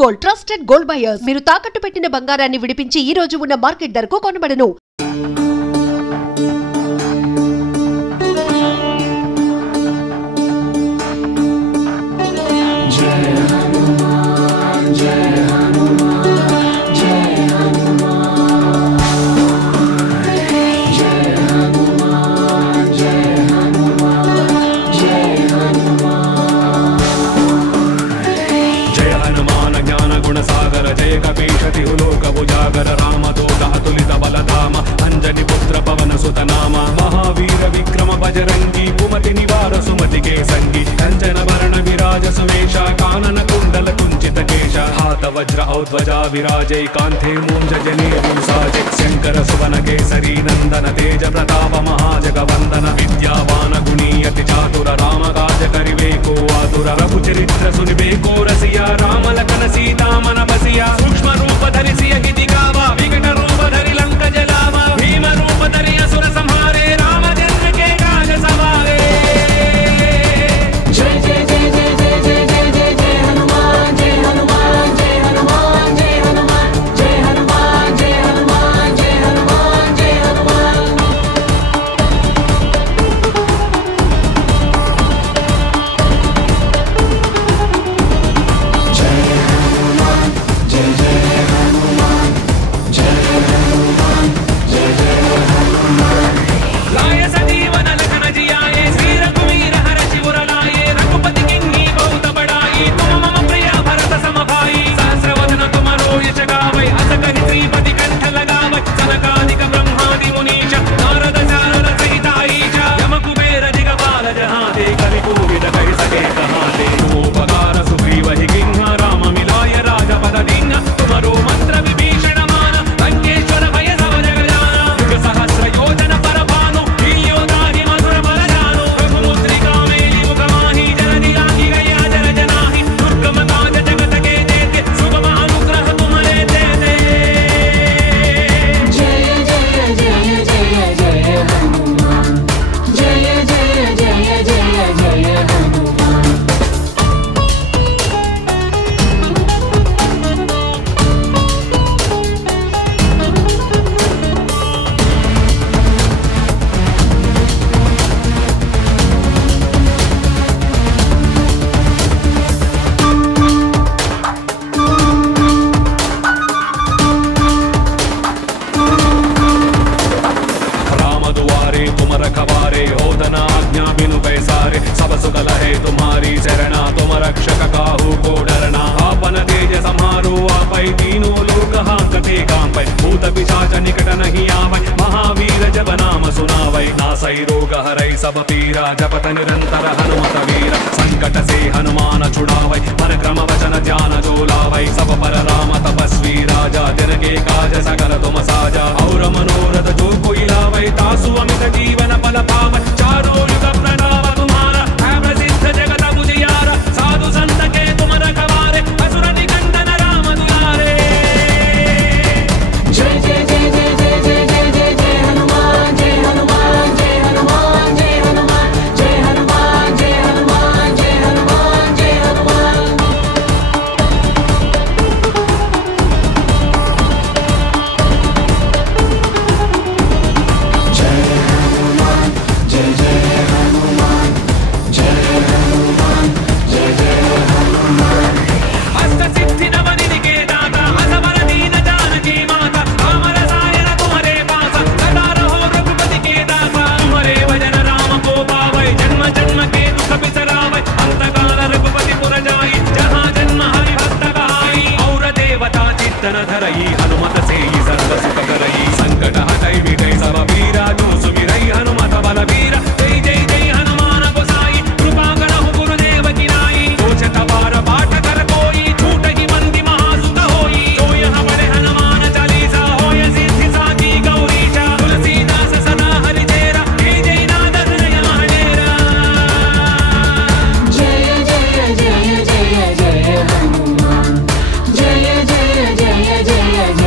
Gold trusted gold buyers. మీరు తాకట్టు పెట్టిన బంగారాన్ని విడిపించి ఈ రోజు ఉన్న మార్కెట్ ధరకు కొనబడను. जय कपीशति लोक उजागर रामदूत अतुलित बलधाम अंजनी पुत्र पवन सुत नाम महावीर विक्रम बजरंगी कुमति निवार सुमति के संगी कंचन वर्ण विराज सुमेश कानन कुंडल कुंचित केश हाथ वज्र औध्वजा विराजै कांथे मूंज जनेऊ साजे शंकर सुवन केसरी नंदन तेज प्रताप महाजगवंदन विद्यावान गुणीयति चातुर राम काज करिवे को आतुर रघुचरित्र सुनिबे को रसिया राम लखन सीता मन बसिया सूक्ष्म रूप धरि सियहि दिखावा विकट रूप धरि लंक जलावा भीम रूप धरि असुर संहारे रामचंद्र के काज सवारे जय जय जय जय जय जय जय जय जय हनुमान जय हनुमान जय हनुमान जय हनुमान जय हनुमान जय हनुमान जय हनुमान जय हनुमान सब पीरा जपत निरंतर हनुमत वीर संकट से हनुमान छुड़ावै परक्रम वचन ध्यान जो लावै सब पर राम तपस्वी राजा दिन के काज सकल तुम साजा और मनोरथ जो कोई लावै तासु अमित जीवन फल पावै चारों युग प्रणाम तुम्हारा है प्रसिद्ध जगत उजियारा साधु संत के तुम रखवारे असुर निकंदन राम दुलारे जय जय जय जय जय जय जय जय जय हनुमान जय हनुमान जय हनुमान जय हनुमान जय हनुमान जय हनुमान जय हनुमान जय हनुमान हनुमत से सर्व सुख करई संकट हटई मिटई सब पीरा जो सुमिरई हनुमत बलबीरा जय जय जय हनुमान गोसाई कृपा करहु गुरुदेव की नाई सोच तबार पाठ कर कोई छूट ही मंदी महासुत होई जो यह बड़े हनुमान चालीसा होय सिद्धि साकी गौरीशा तुलसीदास सदा हरि तेरा जय जय नाद हृदय हनेरा जय जय जय जय जय हनुमान जय जय जय जय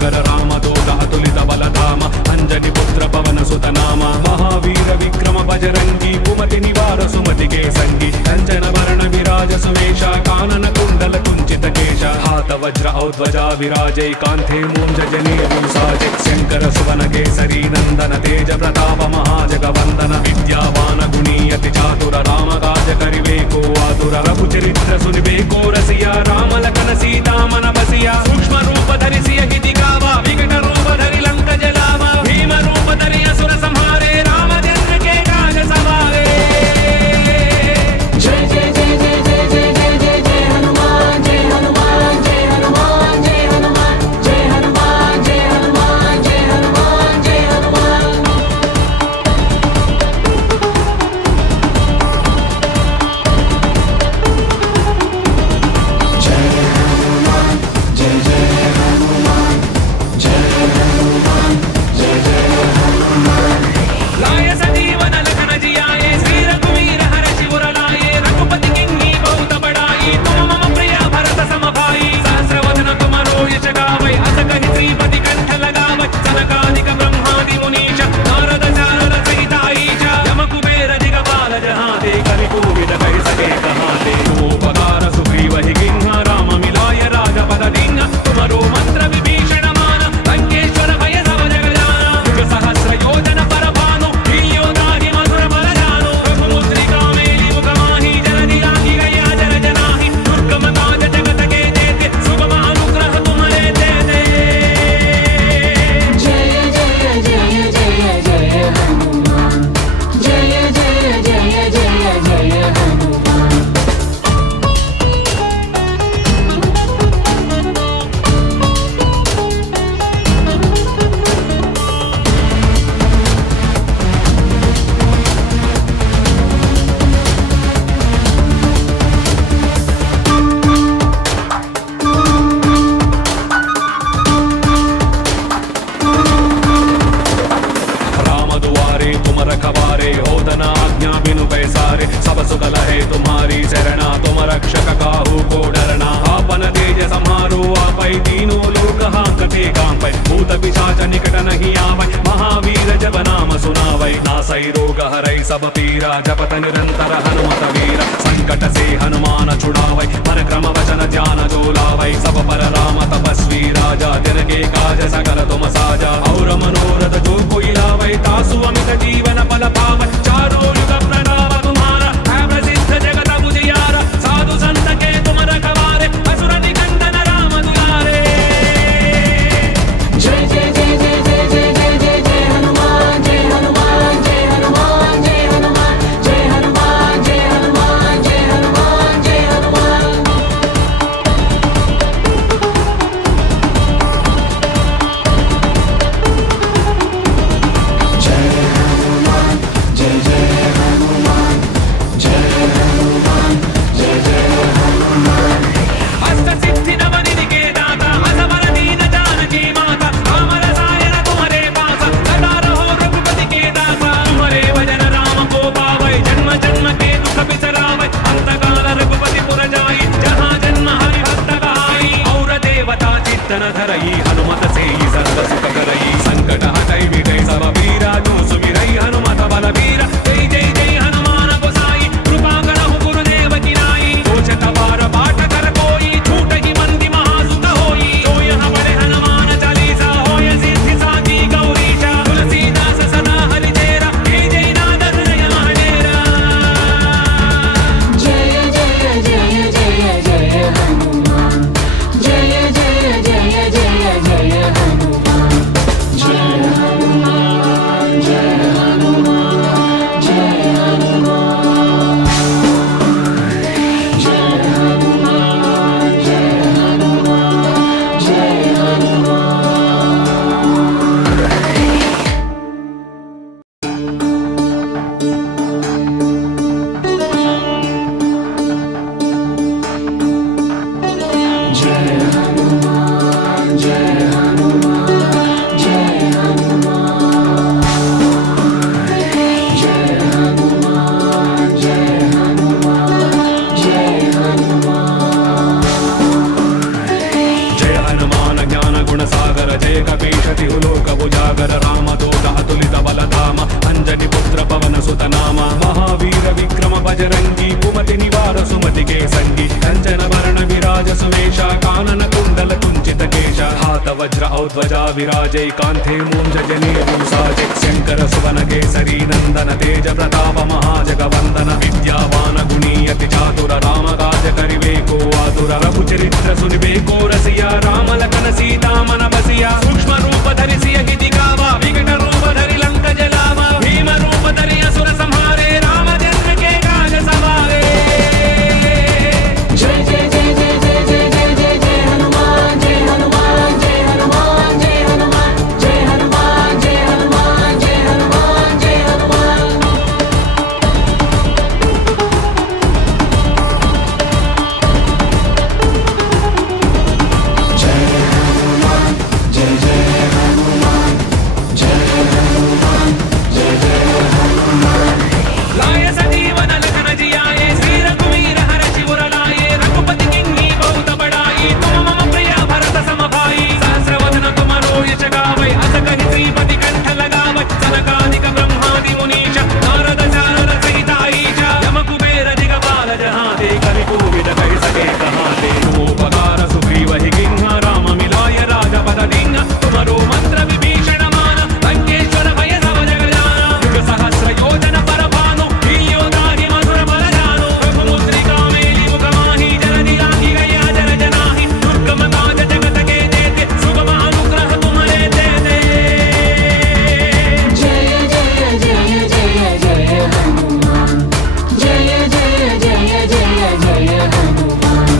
उजागर रामदूत अतुलित बलधाम अंजनी पुत्र पवन सुत नाम महावीर विक्रम बजरंगी कुमति निवार सुमति के संगी कंचन वर्ण विराज सुमेश कानन कुंडल कुंचित केश हाथ वज्र औध्वजा विराजे कांथे मूंज जनेऊ साजे शंकर सुवन केसरी नंदन तेज प्रताप महाजगवंदन विद्यावान गुणीयति चातुर राम काज करिवेको आतुर रघु चरित्र सुनिवेको रसिया राम लखन सीता मन बसिया सूक्ष्म रूप धरि हिति गावा विकट रूप धरि लंक जलावा भीम रूप धरि असुर संहारे रामचंद्र के काज सवारे जय जय जय जय जय जय जय जय जय हनुमान जय हनुमान जय हनुमान जय हनुमान जय हनुमान जय हनुमान जय हनुमान जय हनुमान लाय सजीवन लखन जियाए श्री रघुवीर हर शिवर लाए रघुपति किन्हीं बहुत बड़ाई तुम मम प्रिय भरत सम भाई सहस्र वदन तुम रोयश गावै अस कहि श्रीपति कंठ लगावै सनकादिक ब्रह्मादि मुनीश नारद चारद सहित ईश यम कुबेर दिगपाल जहाते कवि कोविद कहि सके कहाते उपकार सुग्रीव हि किन्हा राम मिलाय राजपद दीन्हा तुमरो मंत्र विभीषण मान लंकेश्वर भय सब जग जाना युग सहस्र योजन पर भानु योदाहि मधुर बल जानो रघुमुद्रिका मेली मुख माही जन दिलाहि गया जन जनाहि दुर्गम काज जगत के जेते सुगम अनुग्रह तुम्हारे दे दे जय जय जय जय जय हनुमान जय जय जय जय जय हनुमान राम दुआरे तुम रखवारे होदना आज्ञा बिनु पैसारे सब सुगल है तुम्हारी शरणा तुम रक्षक काहू को डरना आपन तेज समारो आपै तीनों लोक हांकते कांपै भूत पिशाच निकट नहीं आवै महावीर जब नाम सुनावै नासै रोग हरै सब पीरा जपत निरंतर हनुमत वीर संकट से हनुमान छुड़ावै परक्रम वचन ध्यान जो लावै सब पर राम तपस्वी राजा जन के काज सकल तुम साजा और मनोरथ जो कोई लावै तासु अमित जीवन फल पावै चारों युग प्रणाम तुम्हारा है प्रसिद्ध जगत उजियारा साधु संत के तुम रखवारे असुर निकंदन राम दुलारे जय जय जय जय जय जय जय जय जय हनुमान जय हनुमान जय हनुमान जय हनुमान जय हनुमान जय हनुमान जय हनुमान जय हनुमान अष्ट सिद्धि नव निधि के दाता असबर दीन जानकी माता राम रसायन तुम्हारे पासा सदा रहो रघुपति के दासा तुम्हारे भजन राम को पावै जन्म जन्म के दुख बिसरावै अंत काल रघुपति पुर जाई जहाँ जन्म हरि भक्त कहाई और देवता चित्तन धरई हनुमत से सर्व सुख करई संकट हटई मिटई सब पीरा जो सुमिरै हनुमत बल वीर जय जय जय हनुमान गोसाई कृपा करहु गुरुदेव की नाई सोचत बार बाट कर कोई छूट ही बंदी महासुख होई जो यहाँ बड़े हनुमान चालीसा होय सिद्धि साकी गौरीशा तुलसीदास सदा हरि चेरा जय जय नाद हृदय महडेरा जय जय जय जय जय हनुमान जय जय जय जय उजागर रामदूत अतुलित बलधाम अंजनी पुत्र पवन सुत नाम महावीर विक्रम बजरंगी कुमति निवार सुमति के संगी कंचन वरण विराज सुवेश कानन कुंडल कुंचित केश हाथ वज्र औध्वजा विराजे कांथे मूंज जनेऊ साजे शंकर सुवन केसरी नंदन तेज प्रताप महाजगवंदन विद्यावान गुणीयति चातुर राम काज करिवे को आतुर रघुचरित्र सुनिबे को रसिया राम लखन सीता मन बसिया सूक्ष्म रूप धरि सियहि दिखावा विकट रूप धरि लंक जलावा भीम रूप धरि असुर संहारे रामचंद्र के काज सवारे जय जय जय जय जय जय जय जय जय हनुमान जय हनुमान जय हनुमान जय हनुमान जय हनुमान जय हनुमान जय हनुमान जय हनुमान लाय सजीवन लखन जियाए श्री रघुवीर हर शिवर लाए रघुपति किन्ही बहुत बड़ाई तुम मम प्रिय भरत सम भाई सहस्रवदन तुम रोयच गावै अस कहि श्रीपति कंठ लगावै सनकादिक ब्रह्मादि मुनीश नारद शारद सहित ईश यम कुबेर दिगपाल जहाँ ते कवि कोविद कहि सके कहाँ ते तुमोपकार सुग्रीव हि किन्ह राम मिलाय राजपद दीन्ह तुमरो मंत्र विभीषण मान लंकेश्वर भय सब जग जाना युग सहस्र योजन पर भानु हीयोदाहि मधुर बल जानो रघुमुद्रिका मेलि मुख माहि जलधि लांघि गया जल जनाहि दुर्गम काज जगत के जेते सुगम अनुग्रह तुम्हारे देते जय जय जय जय जय हनुमान जय जय जय जय जय हनुमान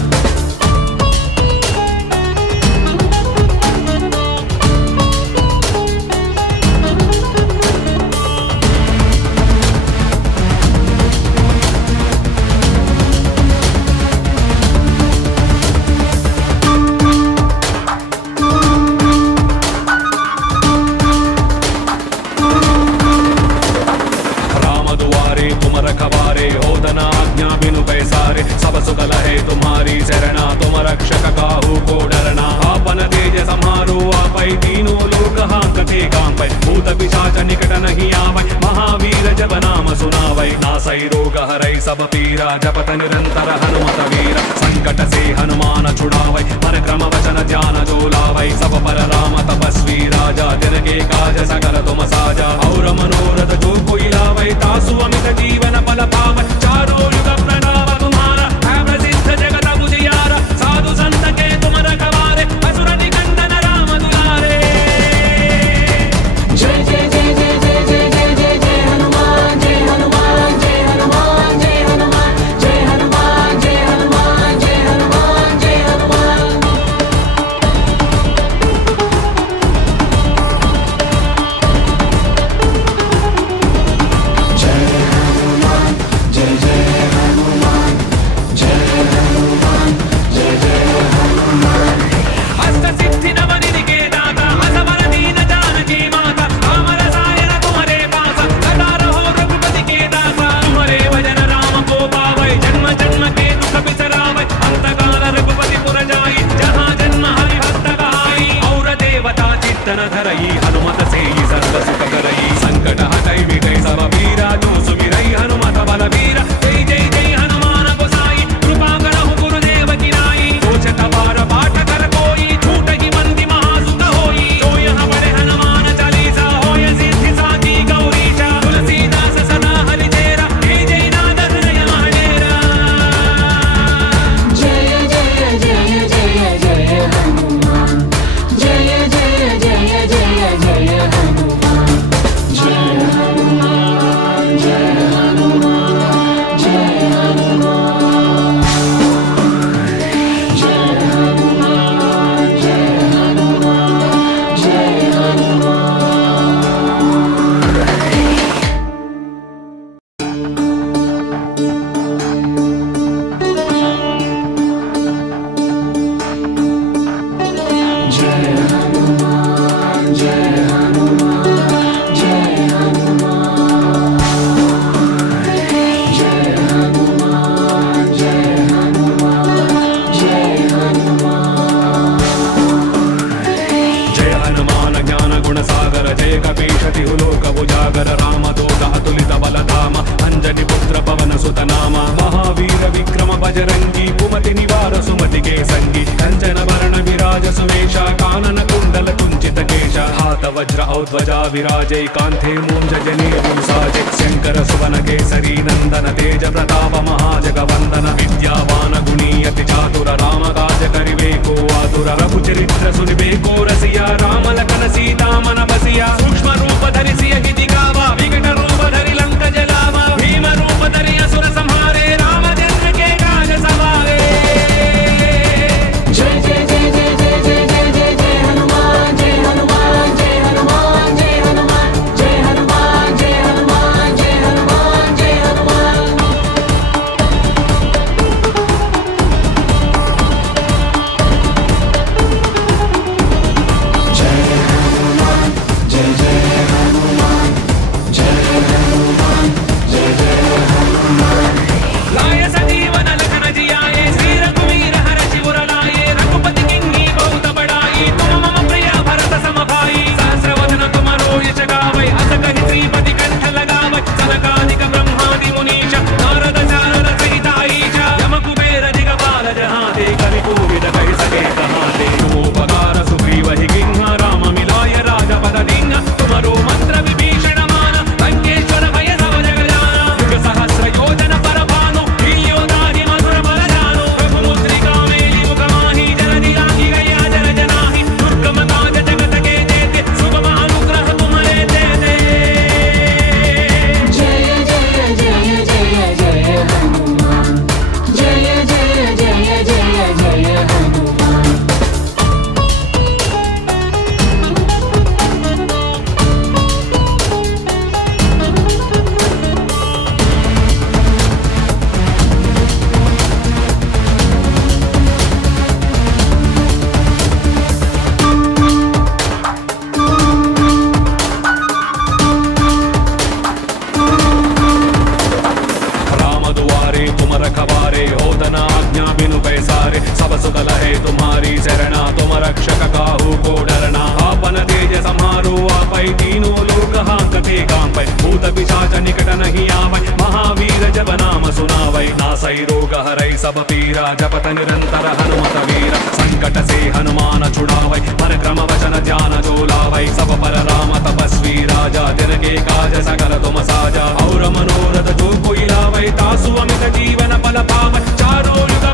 राम दुआरे तुम रखवारे होदन आज्ञा बिनु पैसारे सब सुख लहे तुम्हारी शरणा तुम रक्षक काहू को डरना आपन तेज सम्हारो आपै तीनों लोक हांकते कांपै भूत पिशाच निकट नहीं आवै महावीर जब नाम सुनावै नासै रोग हरै सब पीरा जपत निरंतर हनुमत वीर संकट से हनुमान छुड़ावै परक्रम वचन ध्यान जो लावै सब पर राम तपस्वी राजा दिन के काज सकल तुम साजा और मनोरथ जो कोई लावै तासु अमित जीवन फल पावै चारों युग प्रणाम तुम्हारा है प्रसिद्ध जगत उजियारा साधु संत के तुम रखवारे असुर निकंदन राम दुलारे जय जय जय जय जय जय जय जय जय हनुमान जय हनुमान जय हनुमान जय हनुमान जय हनुमान जय हनुमान जय हनुमान जय हनुमान जय हनुमान जय मारुत वज्र औध्वजा विराजै कांथे मूंजने साजे शंकर सुवन केसरी नंदन तेज प्रताप महाजगवंदन विद्यावान गुणीयति चातुर राम काज करिवे को आतुर रघुचरित्र सुनिबे को रसिया राम लखन सीता मन बसिया सूक्ष्म रूप धरि सियहि दिखावा विकट रूप धरि लंक जलावा भीम रूप धरि असुर संहारे राम जन्म के काज सवारे जय जय जय जय जय जय जय जय जय हनुमान जय हनुमान जय हनुमान जय हनुमान जय हनुमान जय हनुमान जय हनुमान जय हनुमान लाय सजीवन लखन जियाए श्री रघुवीर हर्षि उर लाए रघुपति किन्हीं बहुत बड़ाई तुम मम प्रिय भरत सम भाई सहस्रवदन तुमरो यश गावै अस कहि श्रीपति कंठ लगावै सनकादिक ब्रह्मादि मुनीश नारद शारद सहित ईश यम कुबेर दिगपाल जहाते कवि कोविद कहि सके कहाते उपकार सुग्रीवहि किन्ह राम मिलाय राजपद दीन्ह तुमरो मंत्र विभीषण मान लंकेश्वर भय सब जग जाना युग सहस्र योजन पर भानु हीयोदाहि मधुर बल जानो रघुमुद्रिका मेलि मुख माहि जन दिलाहि गया जन जनाहि दुर्गम काज जगत के जेते सुगम अनुग्रह तुम्हारे देते जय जय जय जय जय हनुमान जय जय जय जय जय हनुमान राम दुआरे तुम रखवारे होतन आज्ञा बिनु पैसारे सब सुख लहे तुम्हारी शरणा तुम रक्षक काहू को डरना आपन तेज समारो आपै तीनों लोक हांकते कांपै भूत पिशाच निकट नहीं आवै महावीर जब नाम सुनावै नासै रोग हरै सब पीरा जपत निरंतर हनुमत वीर संकट से हनुमान छुड़ावै परक्रम वचन ध्यान जो लावै सब पर राम तपस्वी राजा दिन के काज सकल तुम साजा और मनोरथ जो कोई लावै तासु अमित जीवन फल पावै चारों युग